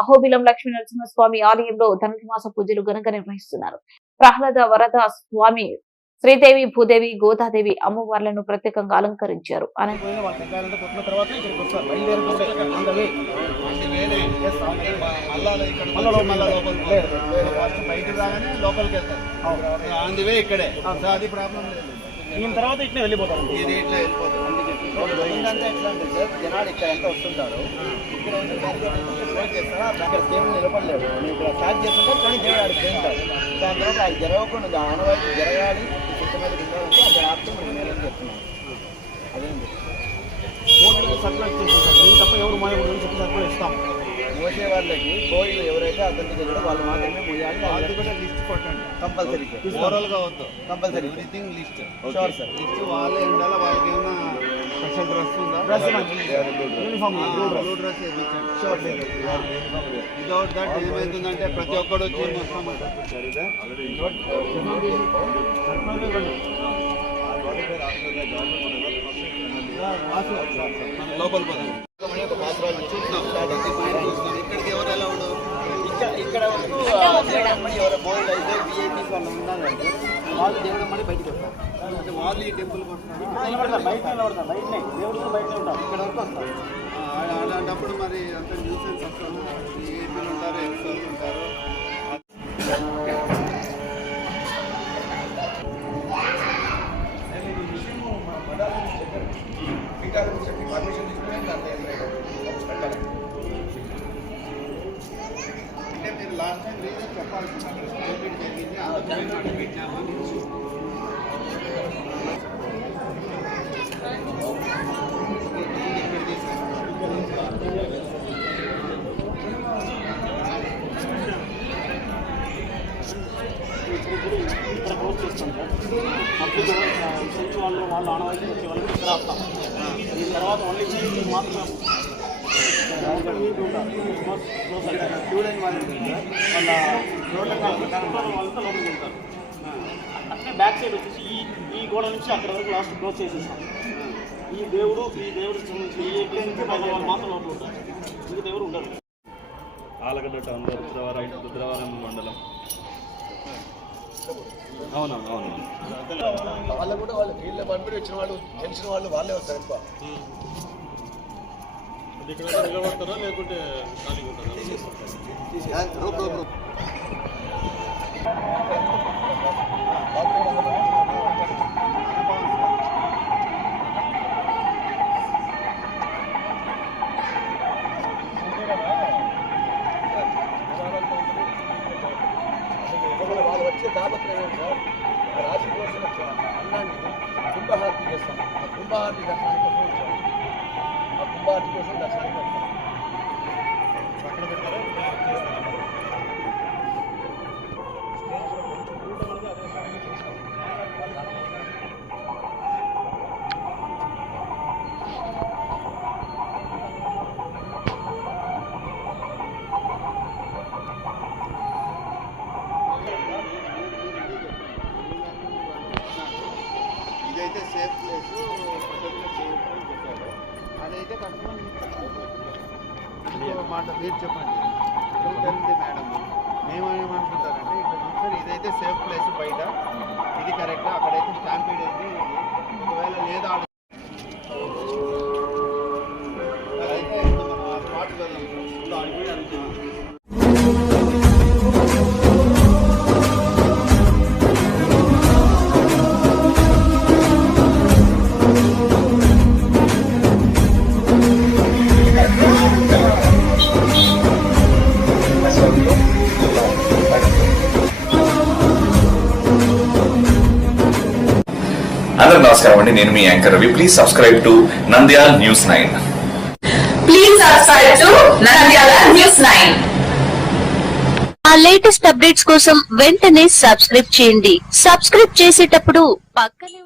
అహోబిలం లక్ష్మీ నరసింహస్వామి ఆలయంలో ధనుర్మాస పూజలు ఘనంగా నిర్వహిస్తున్నారు. ప్రహ్లాద వరద స్వామి, శ్రీదేవి, భూదేవి, గోదాదేవి అమ్మవార్లను ప్రత్యేకంగా అలంకరించారు. దీని తర్వాత ఇట్లా వెళ్ళిపోతారు. ఎందుకంటే ఎట్లా అంటే సార్, జనాలు ఇక్కడ ఎంత వస్తుంటారు, ఇక్కడ దేవుడు నిలబడలేడు. నేను ఇక్కడ స్టార్ట్ చేస్తుంటారు, కానీ దేవుడు ఆడికి తింటారు. దాని తర్వాత అది జరగకుండా ఆనవాయితీ జరగాలి, సిస్టమేటిక్ ఉండాలంటే అది ఆడితే మనం మేలని చెప్తున్నాను. అదేంటి కోర్టులకు సర్కులర్ చేస్తుంటారు. నేను తప్ప ఎవరు మోయకూడదని చెప్పి సర్కులర్ ఇస్తాం. మోసే వాళ్ళకి కోయిలు ఎవరైతే అతనికి వెళ్ళారో వాళ్ళు మాత్రమే మోయాలి. అది కూడా లిస్ట్ కొట్టండి కంపల్సరీ, ఓవరాల్గా వద్దు, compulsory everything list. Sure sir. List వాళ్ళే ఉండాలి. వాళ్ళకి ఏమైనా స్పెషల్ డ్రెస్ ఉందా? యూనిఫామ్, బ్లూ డ్రెస్ వేయించండి. Sure sir. వితౌట్ దట్ ఏమవుతుందంటే ప్రతి ఒక్కడు వచ్చి లోపల పోతాం. ఇక్కడికి ఎవరు ఎలా ఉండవు. ఇక్కడ వరకు ఎవరో బోర్డు అయితే విఐపీస్ వాళ్ళు ఉన్నారంటే వాళ్ళు దేవుడు మళ్ళీ బయటకు వస్తారు. వాళ్ళు ఈ టెంపుల్ బయట నిలబడతారు, బయటనే దేవుడు బయటనే ఉంటారు. ఇక్కడ వరకు వస్తారు. అలాంటప్పుడు మరి అంత న్యూసెన్స్ వస్తారు. విఐపీలు ఉంటారు, ఎక్సర్స్ ఉంటారు. అంటే మీరు లాస్ట్ టైం రీజన్ చెప్పాల్సింది జరిగింది. ఇక్కడ క్లోజ్ చేస్తాం సార్. అప్పుడు వాళ్ళు ఆనవాయితీ వచ్చే వాళ్ళకి ఇక్కడ వస్తాం. దీని తర్వాత ఓన్లీ మాత్రం స్టూడెంట్ వాళ్ళు వాళ్ళ వాళ్ళతో లోపలికి వెళ్తారు. అట్లే బ్యాక్ సైడ్ వచ్చేసి ఈ గోడ నుంచి అక్కడ వరకు లాస్ట్ క్లోజ్ చేసేస్తాం. ఈ దేవుడికి సంబంధించి ఈ ప్లేస్కి వాళ్ళు మాత్రం లోపల ఉంటారు. ఇంక దేవుడు ఉండరు. ఆలగడ్డ టౌన్లో రుద్రవరం మండలం. అవునవును అవును. వాళ్ళు కూడా వాళ్ళు వీళ్ళ పంపిణీ వచ్చిన వాళ్ళు తెలిసిన వాళ్ళు వాళ్ళే వస్తారు ఎక్కువ. ఇక్కడ నిలబడతారా లేకుంటే ఖాళీగా ఉంటారా? వాళ్ళు వచ్చే తాపత్రయం సార్, రాశి కోసం అన్నాన్ని కుంభహారతి చేస్తాం. ఆ కుంభహారతి దర్శనానికి కోసం వచ్చాం. ఆ కుంభహారతి కోసం దర్శనానికి వస్తాం. అక్కడ పెట్టారా? ఇదైతే సేఫ్ ప్లేస్, పద్ధతిలో చేయడం చెప్పారు. అదైతే కస్టమర్ మాట మీరు చెప్పండి. తెలియదు మేడం, మేమేమనుకుంటారంటే ఇక్కడ చూస్తారు ఇదైతే సేఫ్ ప్లేస్, బయట ఇది కరెక్ట్, అక్కడైతే స్టాంపీడ్ అయింది. ఒకవేళ లేదా అదైతే మనం స్పాట్ అడిగి అనుకున్నాం. అందరూ నమస్కారం అండి, నేను మీ anchor Ravi. Please subscribe to Nandyala news 9. Please subscribe to Nandyala news 9. ఆ లేటెస్ట్ అప్డేట్స్ కోసం వెంటనే సబ్స్క్రైబ్ చేయండి. సబ్స్క్రైబ్ చేసేటప్పుడు పక్కనే